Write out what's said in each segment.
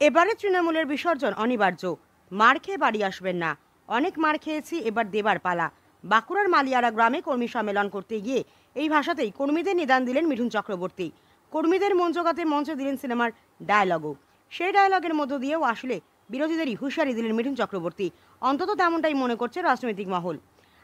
এবারে তৃণমূলের বিসর্জন অনিবার্য। মার খেয়ে বাড়ি আসবেন না। অনেক মার খেয়েছি, এবার দেবার পালা। বাঁকুড়ার মালিয়ারা গ্রামে কর্মী সম্মেলন করতে গিয়ে এই ভাষাতেই কর্মীদের নিদান দিলেন মিঠুন চক্রবর্তী। কর্মীদের মন জোগাতে মঞ্চে দিলেন সিনেমার ডায়লগও। সেই ডায়লগের মধ্য দিয়েও আসলে বিরোধীদেরই হুঁশিয়ারি দিলেন মিঠুন চক্রবর্তী। অন্তত তেমনটাই মনে করছে রাজনৈতিক মহল।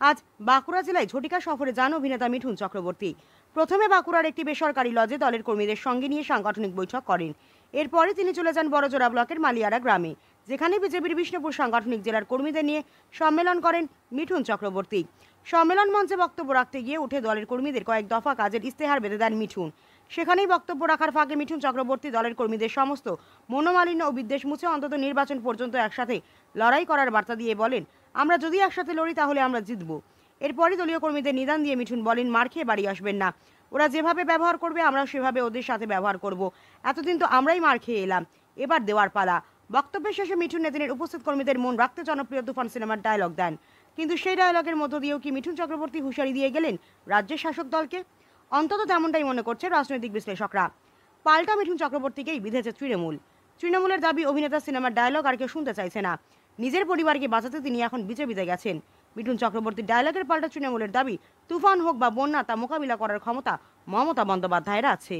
আজ বাঁকুড়া জেলায় ঝটিকা সফরে যান অভিনেতা মিঠুন চক্রবর্তী। প্রথমে বাঁকুড়ার একটি বেসরকারি লজে দলের কর্মীদের সঙ্গে নিয়ে সাংগঠনিক বৈঠক করেন। এরপরে তিনি চলে যান বড়জোড়া ব্লকের মালিয়ারা গ্রামে, যেখানে বিজেপির বিষ্ণুপুর সাংগঠনিক জেলার কর্মীদের নিয়ে সম্মেলন করেন মিঠুন চক্রবর্তী। সম্মেলন মঞ্চে বক্তব্য রাখতে গিয়ে উঠে দলের কর্মীদের কয়েক দফা কাজের ইস্তেহার বেঁধে দেন মিঠুন। সেখানেই বক্তব্য রাখার ফাঁকে মিঠুন চক্রবর্তী দলের কর্মীদের সমস্ত মনোমালিন্য ও বিদ্বেষ মুছে অন্তত নির্বাচন পর্যন্ত একসাথে লড়াই করার বার্তা দিয়ে বলেন, আমরা যদি একসাথে লড়ি তাহলে আমরা জিতব। এরপরই দলীয় কর্মীদের নিদান দিয়ে মিঠুন বলেন, মার খেয়ে বাড়ি আসবেন না। ওরা যেভাবে ব্যবহার করবে আমরাও সেভাবে ওদের সাথে ব্যবহার করব। এতদিন তো আমরাই মার খেয়ে এলাম, এবার দেওয়ার পালা। বক্তব্যের শেষে মিঠুন নেতিনের উপস্থিত কর্মীদের মন রাখতে জনপ্রিয় তুফান সিনেমার ডায়লগ দেন। কিন্তু সেই ডায়লগের মধ্য দিয়েও কি মিঠুন চক্রবর্তী হুঁশিয়ারি দিয়ে গেলেন রাজ্যের শাসক দলকে? অন্তত তেমনটাই মনে করছে রাজনৈতিক বিশ্লেষকরা। পাল্টা মিঠুন চক্রবর্তীকেই বিঁধেছে তৃণমূলের দাবি, অভিনেতা সিনেমার ডায়লগ আর কেউ শুনতে চাইছে না। নিজের পরিবারকে বাঁচাতে তিনি এখন বিজেপিতে গেছেন। মিঠুন চক্রবর্তীর ডায়লগের পাল্টা তৃণমূলের দাবি, তুফান হোক বা বন্যা, তা মোকাবিলা করার ক্ষমতা মমতা বন্দ্যোপাধ্যায়ের আছে।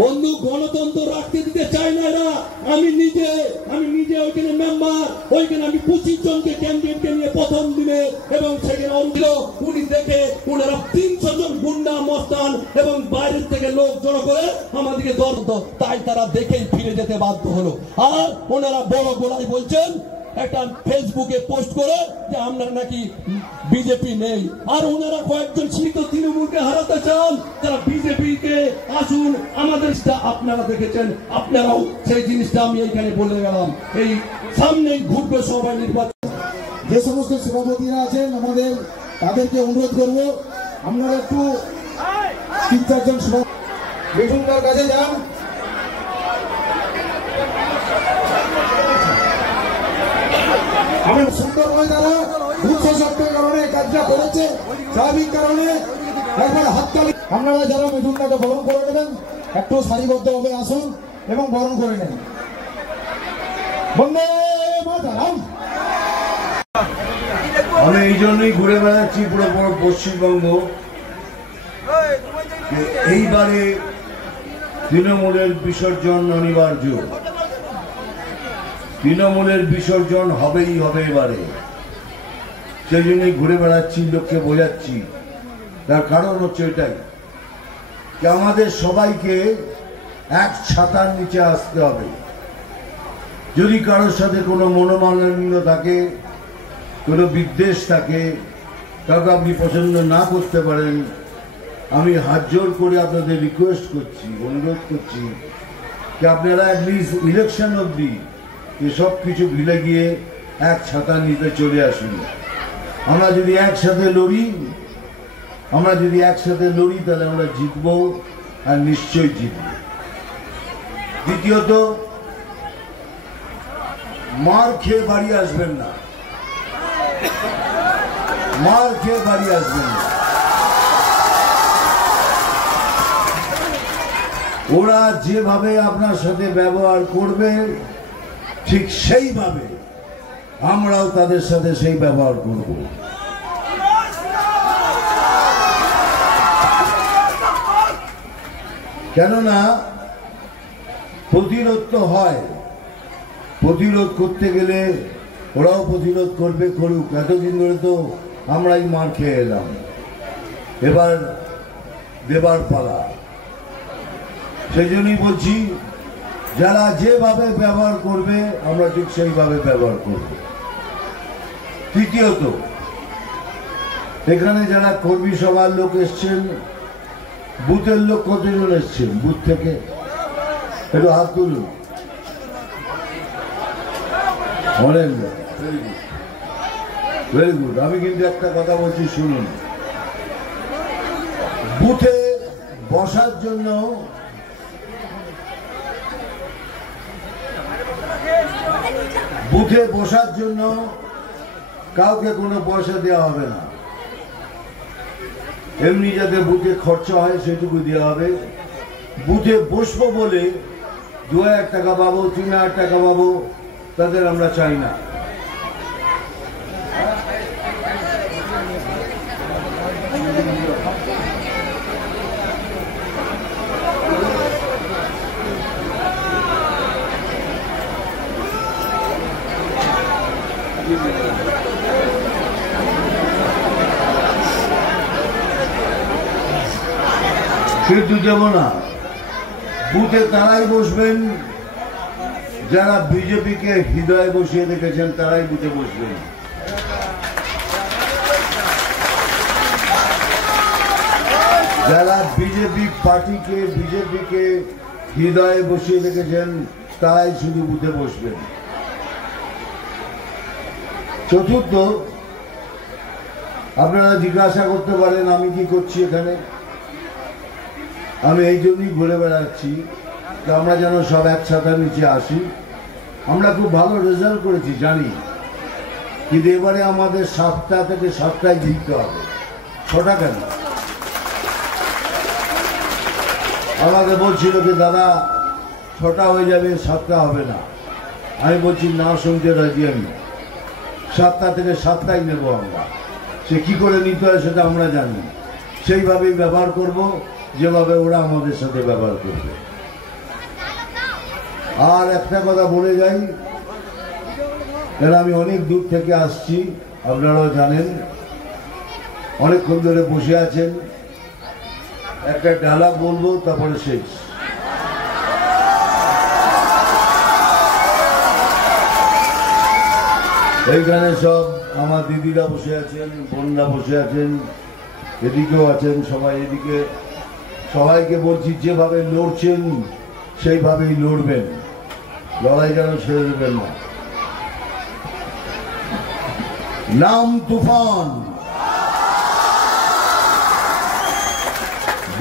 বন্ধু গণতন্ত্র রাখতে দিতে চায় না এরা। আমি নিজে ওইখানে মেম্বার, ওইখানে আমি 25 জনকে ক্যান্ডিডেটকে নিয়ে প্রথম দিনে এবং সেখানে অন্তিল উনি দেখে ওনারা 300 জন গুন্ডা মস্তান এবং বাইরের থেকে লোক জড়ো করে আমাদেরকে দর্দ, তাই তারা দেখেই ফিরে যেতে বাধ্য হলো। আর ওনারা বড় গলায় বলছেন একটা ফেসবুকে পোস্ট করে যে আমরা নাকি বিজেপি নেই। আর ওনারা কয়েকজন শীত তৃণমূলকে হারাতে চান, যারা বিজেপিকে আসুন আমাদের। আপনারা দেখেছেন, আপনারাও সেই জিনিসটা আমি এইখানে বলে গেলাম। এই সামনেই ঘুরবে সবাই নির্বাচন। যে সমস্ত সভাপতিরা আছেন আমাদের, তাদেরকে অনুরোধ করবো আপনারা একটু 3-4 জন মিঠুনদার কাছে যান। আমি সুন্দরভাবে তারা উচ্চশক্তের কারণে কাজটা করেছে, স্বাভাবিক কারণে একবার হাততালি। আপনারা যারা মিঠুনদাকে বরণ করে নেবেন একটু সারিবদ্ধভাবে আসুন এবং বরণ করে নেন। বন্দে মাতরম। আমি এই জন্যই ঘুরে বেড়াচ্ছি পুরো পশ্চিমবঙ্গ। এইবারে তৃণমূলের বিসর্জন অনিবার্য। তৃণমূলের বিসর্জন হবেই হবে এবারে। সেই জন্যই ঘুরে বেড়াচ্ছি, লোককে বোঝাচ্ছি। তার কারণ হচ্ছে এটাই যে আমাদের সবাইকে এক ছাতার নিচে আসতে হবে। যদি কারোর সাথে কোনো মনোমালিন্য থাকে, কোনো বিদ্বেষ থাকে, কাউকে আপনি পছন্দ না করতে পারেন, আমি হাত জোর করে আপনাদের রিকোয়েস্ট করছি, অনুরোধ করছি যে আপনারা অ্যাটলিস্ট ইলেকশন অবধি এসব কিছু ভুলে গিয়ে এক ছাতার নিতে চলে আসুন। আমরা যদি একসাথে লড়ি তাহলে আমরা জিতব, আর নিশ্চয়ই জিতব। দ্বিতীয়ত, মার খেয়ে বাড়ি আসবেন না। মার খেয়ে বাড়ি আসবেন না। ওরা যেভাবে আপনার সাথে ব্যবহার করবে ঠিক সেইভাবে আমরাও তাদের সাথে সেই ব্যবহার করব। কেননা প্রতিরোধ তো হয়, প্রতিরোধ করতে গেলে ওরাও প্রতিরোধ করবে, করুক। এতদিন ধরে তো আমরাই মার খেয়ে এলাম, এবার দেবার পালা। সেই জন্যই বলছি, যারা যেভাবে ব্যবহার করবে আমরা ঠিক সেইভাবে ব্যবহার করব। তৃতীয়ত, এখানে যারা কর্মী সভার লোক এসছেন, বুথের লোক কতজন এসছেন? বুথ থেকে একটু হাত তুলুন। অনেক লোক, ভেরি গুড। আমি কিন্তু একটা কথা বলছি, শুনুন। বুথে বসার জন্য কাউকে কোনো পয়সা দেওয়া হবে না। এমনি যাতে বুথে খরচা হয় সেটুকু দেওয়া হবে। বুথে বসবো বলে 2000 টাকা পাবো, 3000 টাকা পাবো, তাদের আমরা চাই না। কিন্তু যাব না, বুথে তারাই বসবেন যারা বিজেপিকে হৃদয়ে বসিয়ে রেখেছেন, তারাই বুথে বসবেন। যারা বিজেপি পার্টিকে, বিজেপিকে হৃদয়ে বসিয়ে রেখেছেন, তারাই শুধু বুথে বসবেন। চতুর্থ, আপনারা জিজ্ঞাসা করতে পারেন আমি কি করছি এখানে। আমি এই জন্যই ঘুরে বেড়াচ্ছি যে আমরা যেন সব একসাথে নিচে আসি। আমরা খুব ভালো রেজাল্ট করেছি জানি, কিন্তু এবারে আমাদের 7টা থেকে 7টায় জিততে হবে। 6টা কেন? আমাকে বলছিল যে দাদা 6টা হয়ে যাবে, 7টা হবে না। আমি বলছি না, শুনতে রাজি আমি। 7টা থেকে 7টাই নেব আমরা। সে কি করে নিতে হয় সেটা আমরা জানি, সেইভাবেই ব্যবহার করব যেভাবে ওরা আমাদের সাথে ব্যবহার করবে। আর একটা কথা বলে যাই, কারণ আমি অনেক দূর থেকে আসছি, আপনারাও জানেন, অনেকক্ষণ ধরে বসে আছেন। একটা ডায়লগ বলবো, তারপরে শেষ। এইখানে সব আমার দিদিরা বসে আছেন, বোনরা বসে আছেন, এদিকেও আছেন সবাই। এদিকে সবাইকে বলছি যেভাবে লড়ছেন সেইভাবেই লড়বেন, লড়াই যেন ছেড়ে দেবেন না। নাম তুফান,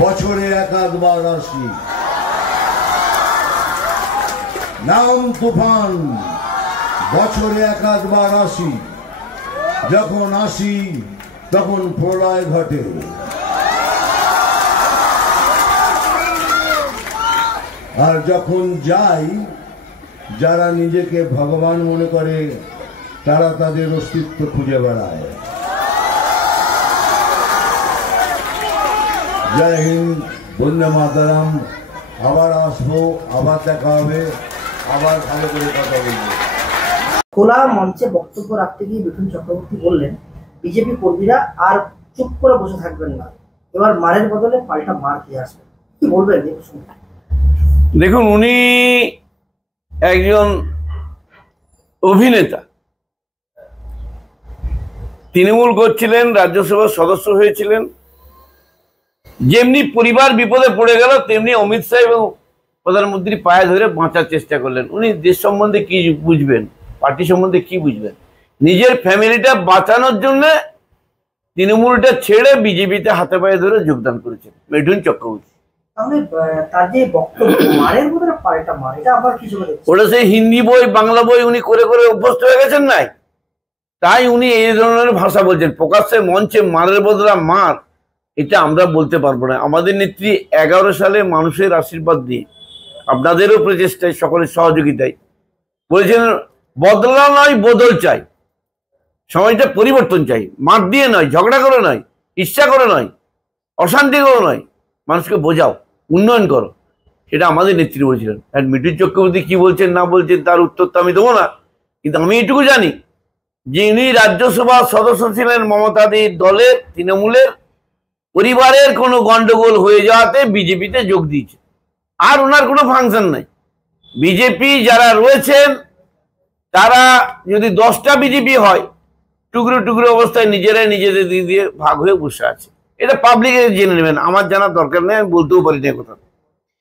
বছরে 1-2বার আসি। নাম তুফান, বছরে 1-2বার আসি। যখন আসি তখন প্রলয় ঘটে, আর যখন যাই, যারা নিজেকে ভগবান মনে করে তারা তাদের অস্তিত্ব খুঁজে বেড়ায়। জয় হিন্দ, বন্দে মাতরম। আবার আসবো, আবার দেখা হবে, আবার ভালো করে কথা বলবো। খোলা মঞ্চে বক্তব্য রাখতে গিয়ে মিঠুন চক্রবর্তী বললেন, বিজেপি কর্মীরা আর চুপ করে বসে থাকবেন না, এবার মারের বদলে পাল্টা মার খেয়ে আসবে। কি বলবেন? দেখুন, উনি একজন অভিনেতা, তৃণমূল করছিলেন, রাজ্যসভার সদস্য হয়েছিলেন। যেমনি পরিবার বিপদে পড়ে গেল, তেমনি অমিত শাহ এবং প্রধানমন্ত্রী পায়ে ধরে বাঁচার চেষ্টা করলেন। উনি দেশ সম্বন্ধে কি বুঝবেন, পার্টি সম্বন্ধে কি বুঝবেন? নিজের ফ্যামিলিটা বাঁচানোর জন্য তৃণমূলটা ছেড়ে বিজেপিতে হাতে পায়ে ধরে যোগদান করেছেন মিঠুন চক্রবর্তী। তাহলে তার যে বক্তব্য মারের বদলে পাল্টা মার, এটা আবার কিছু ওটা সেই হিন্দি বই, বাংলা বই উনি করে করে অভ্যস্ত হয়ে গেছেন নাই, তাই উনি এই ধরনের ভাষা বলছেন। প্রকাশ্যে মঞ্চে মারের বদলা মার, এটা আমরা বলতে পারবো না। আমাদের নেত্রী 11 সালে মানুষের আশীর্বাদ দিয়ে, আপনাদেরও প্রচেষ্টায়, সকলের সহযোগিতায় বলেছেন বদলা নয়, বদল চাই, সময়টা পরিবর্তন চাই। মার দিয়ে নয়, ঝগড়া করে নয়, ইচ্ছা করে নয়, অশান্তি করে নয়, মানুষকে বোঝাও, উন্নয়ন করো, সেটা আমাদের নেত্রী বলছিলেন। আর মিঠুন চক্রবর্তী কি বলছেন না বলছেন তার উত্তর তো আমি দেবো না, কিন্তু আমি এটুকু জানি যে ইনি রাজ্যসভার সদস্য ছিলেন মমতাদির দলের, তৃণমূলের। পরিবারের কোনো গন্ডগোল হয়ে যাওয়াতে বিজেপিতে যোগ দিয়েছে, আর ওনার কোনো ফাংশন নাই। বিজেপি যারা রয়েছেন তারা যদি 10টা বিজেপি হয়, টুকরো টুকরো অবস্থায় নিজেরাই নিজেদের দিক দিয়ে ভাগ হয়ে বসে আছে। এটা পাবলিকে জেনে নেবেন, আমার জানার দরকার নেই, আমি বলতেও পারি না কথা।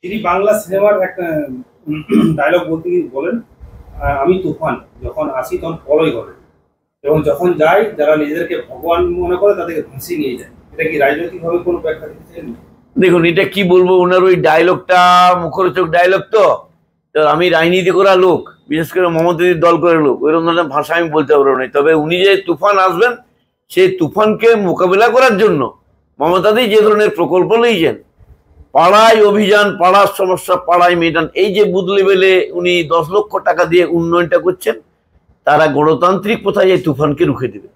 তিনি বাংলা সিনেমার একটা ডায়লগ বলতে গিয়ে বলেন, আমি তুফান, যখন আসি তখন প্রলয় ঘটে, এবং যখন যাই যারা নিজেদেরকে ভগবান মনে করে তাদেরকে ভাসিয়ে নিয়ে যায়। এটা কি রাজনৈতিকভাবে কোনো ব্যাখ্যা দিচ্ছেন? দেখুন, এটা কি বলবো, ওনার ওই ডায়লগটা মুখরোচক ডায়লগ তো। আমি রাজনীতি করা লোক, বিশেষ করে মমতাদির দল করে লোক, ওইরকম ধরনের ভাষা আমি বলতে পারবো না। তবে উনি যে তুফান আসবেন, সেই তুফানকে মোকাবিলা করার জন্য মমতাদি যে ধরনের প্রকল্প নিয়েছেন, পাড়ায় অভিযান, পাড়ার সমস্যা পাড়ায় মেটান, এই যে বুথ লেভেলে উনি 10 লক্ষ টাকা দিয়ে উন্নয়নটা করছেন, তারা গণতান্ত্রিক প্রথায় এই তুফানকে রুখে দেবে।